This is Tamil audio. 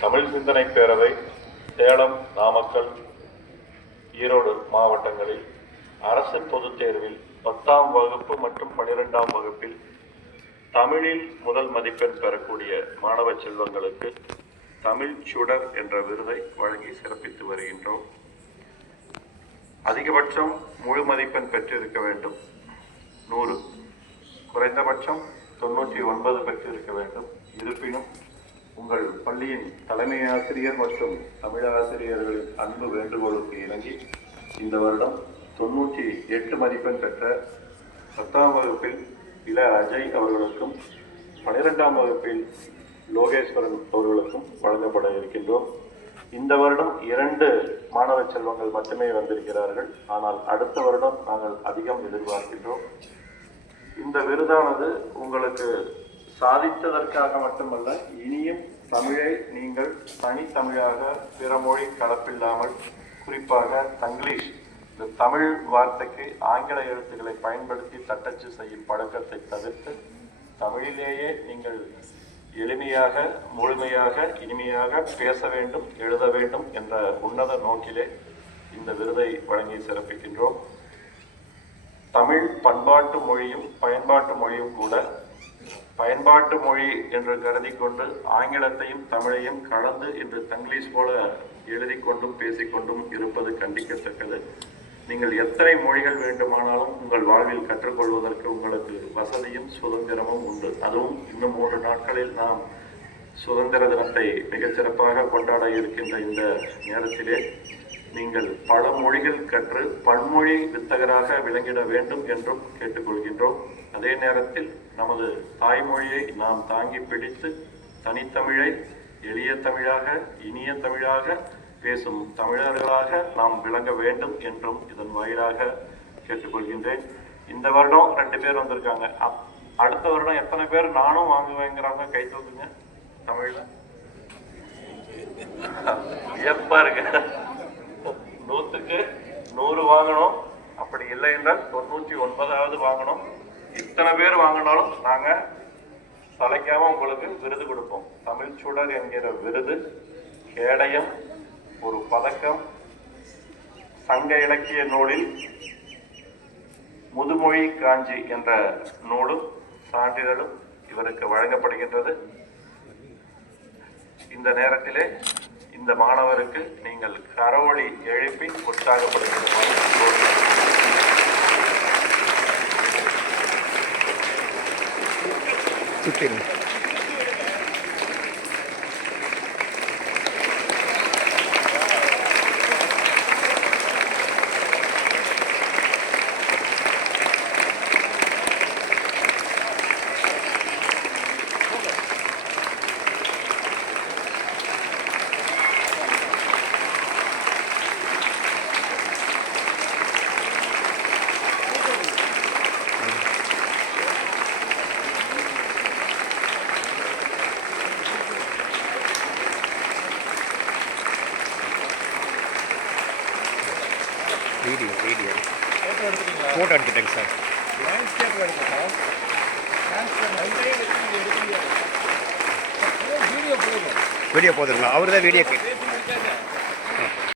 தமிழ் சிந்தனை பேரவை சேலம் நாமக்கல் ஈரோடு மாவட்டங்களில் அரசு பொதுத் தேர்வில் பத்தாம் வகுப்பு மற்றும் பனிரெண்டாம் வகுப்பில் தமிழில் முதல் மதிப்பெண் பெறக்கூடிய மாணவ செல்வங்களுக்கு தமிழ் சுடர் என்ற விருதை வழங்கி சிறப்பித்து வருகின்றோம். அதிகபட்சம் முழு மதிப்பெண் பெற்றிருக்க வேண்டும். நூறு. குறைந்தபட்சம் தொண்ணூற்றி ஒன்பது பெற்றிருக்க வேண்டும். பள்ளியின் தலைமை ஆசிரியர் மற்றும் தமிழாசிரியர்களின் அன்பு வேண்டுகோளுக்கு இணங்கி இந்த வருடம் தொண்ணூற்றி எட்டு மதிப்பெண் பெற்ற பத்தாம் வகுப்பில் இள அஜய் அவர்களுக்கும் பனிரெண்டாம் வகுப்பில் லோகேஸ்வரன் அவர்களுக்கும் வழங்கப்பட இருக்கின்றோம். இந்த வருடம் இரண்டு மாணவ செல்வங்கள் மட்டுமே வந்திருக்கிறார்கள். ஆனால் அடுத்த வருடம் நாங்கள் அதிகம் எதிர்பார்க்கின்றோம். இந்த விருதானது உங்களுக்கு சாதித்ததற்காக மட்டுமல்ல இனியும் தமிழை நீங்கள் தனித்தமிழாக பிற மொழி கலப்பில்லாமல் குறிப்பாக தங்கிலீஷ். இந்த தமிழ் வார்த்தைக்கு ஆங்கில எழுத்துக்களை பயன்படுத்தி தட்டச்சு செய்யும் பழக்கத்தை தவிர்த்து தமிழிலேயே நீங்கள் எளிமையாக முழுமையாக இனிமையாக பேச வேண்டும் எழுத வேண்டும் என்ற உன்னத நோக்கிலே இந்த விருதை வழங்கி சிறப்பிக்கின்றோம். தமிழ் பண்பாட்டு மொழியும் பயன்பாட்டு மொழியும் கூட பயன்பாட்டு மொழி என்று கருதி கொண்டு ஆங்கிலத்தையும் தமிழையும் கலந்து இன்று தங்கிலீஷ் போல எழுதி கொண்டும் பேசிக்கொண்டும் இருப்பது கண்டிக்கத்தக்கது. நீங்கள் எத்தனை மொழிகள் வேண்டுமானாலும் உங்கள் வாழ்வில் கற்றுக்கொள்வதற்கு உங்களுக்கு வசதியும் சுதந்திரமும் உண்டு. அதுவும் இன்னும் மூன்று நாட்களில் நாம் சுதந்திர தினத்தை மிகச்சிறப்பாக கொண்டாட இருக்கின்ற இந்த நேரத்திலே நீங்கள் பல மொழிகள் கற்று பன்மொழி வித்தகராக விளங்கிட வேண்டும் என்றும் கேட்டுக்கொள்கின்றோம். அதே நேரத்தில் நமது தாய்மொழியை நாம் தாங்கி பிடித்து தனித்தமிழை எளிய தமிழாக இனிய தமிழாக பேசும் தமிழர்களாக நாம் விளங்க வேண்டும் என்றும் இதன் வாயிலாக கேட்டுக்கொள்கின்றேன். இந்த வருடம் ரெண்டு பேர் வந்திருக்காங்க. அப்- அடுத்த வருடம் எத்தனை பேர் நானும் வாங்குவேங்கிறாங்க? கை தூக்குங்க. தமிழ்ல. எப்பா இருக்கு நூத்துக்கு நூறு வாங்கணும் அப்படி இல்லை என்றால் தொண்ணூற்றி ஒன்பதாவது வாங்கணும். இத்தனை பேர் வாங்கினாலும் நாங்க தலைக்காம உங்களுக்கு விருது கொடுப்போம். தமிழ் சுடர் என்கிற விருது கேடயம் ஒரு பதக்கம் சங்க இலக்கிய நூலில் முதுமொழி காஞ்சி என்ற நூலும் சான்றிதழும் இவருக்கு வழங்கப்படுகின்றது. இந்த நேரத்திலே இந்த மாணவருக்கு நீங்கள் கரவொளி எழுப்பி உற்சாகப்படுகின்ற discutirlo. வீடியோ வீடியோ ஃபோட்டோ எடுத்துட்டேங்க சார். வீடியோ போதுங்களா அவர் தான் வீடியோ